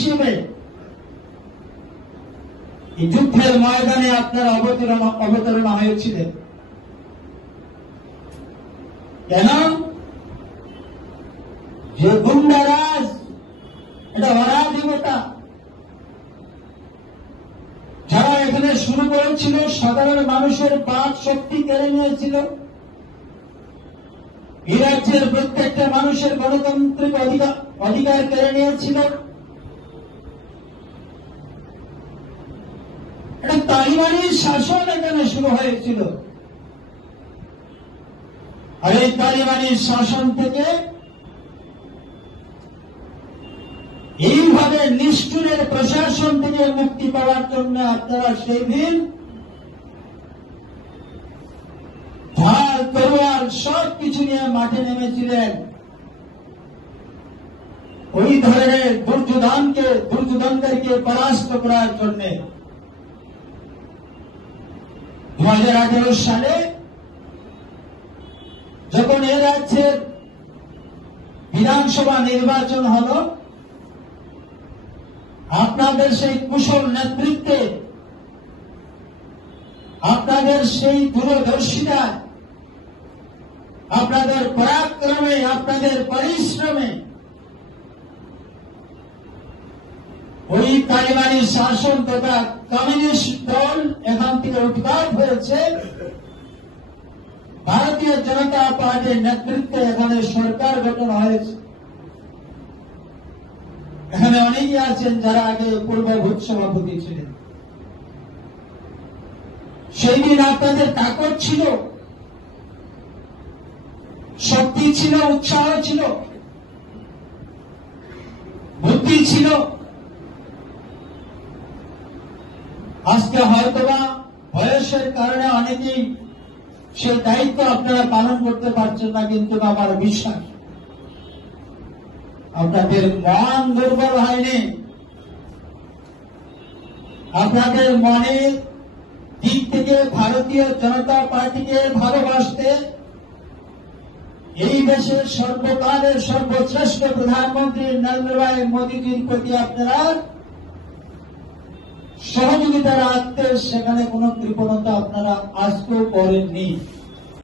হিসেবে যুদ্ধের ময়দানে আপনার অবতরণ হয়েছিলেন। কেন? যে গুন্ডারাজ, এটা অরাজকতা যারা এখানে শুরু করেছিল, সাধারণ মানুষের বাক শক্তি কেড়ে নিয়েছিল, এই রাজ্যের প্রত্যেকটা মানুষের গণতান্ত্রিক অধিকার কেড়ে নিয়েছিল, এটা তালিবানের শাসন এখানে শুরু হয়েছিল। আর এই তালিবানের শাসন থেকে এইভাবে নিষ্ঠুরের প্রশাসন থেকে মুক্তি পাওয়ার জন্য আপনারা সেই দিন ঢাল তরোয়াল সবকিছু নিয়ে মাঠে নেমেছিলেন। ওই ধরনের দুর্যোধনদেরকে পরাস্ত করার জন্য 2018 সালে যখন এ রাজ্যের বিধানসভা নির্বাচন হল, আপনাদের সেই কুশল নেতৃত্বে, আপনাদের সেই দূরদর্শিতা, আপনাদের পরাক্রমে, আপনাদের পরিশ্রমে ওই তালিবানি শাসন তথা কমিউনিস্ট দল এখান থেকে উৎখাত হয়েছে। ভারতীয় জনতা পার্টির নেতৃত্বে এখানে সরকার গঠন হয়েছে। এখানে অনেকে আছেন যারা আগে পূর্বভূত সভাপতি ছিলেন। সেই দিন আপনাদের তাকত ছিল, শক্তি ছিল, উৎসাহ ছিল, বুদ্ধি ছিল। আজকে হয়তোবা বয়সের কারণে অনেকেই সেই দায়িত্ব আপনারা পালন করতে পারছেন না, কিন্তু আমার বিশ্বাস আপনাদের মন দুর্বল হয়নি। আপনাদের মনের দিক থেকে ভারতীয় জনতা পার্টিকে ভালোবাসতে, এই দেশের সর্বকালের সর্বশ্রেষ্ঠ প্রধানমন্ত্রী নরেন্দ্র ভাই মোদীজির প্রতি আপনারা সহযোগিতা রাখতে সেখানে কোন কৃপণতা আপনারা আজকেও করেননি।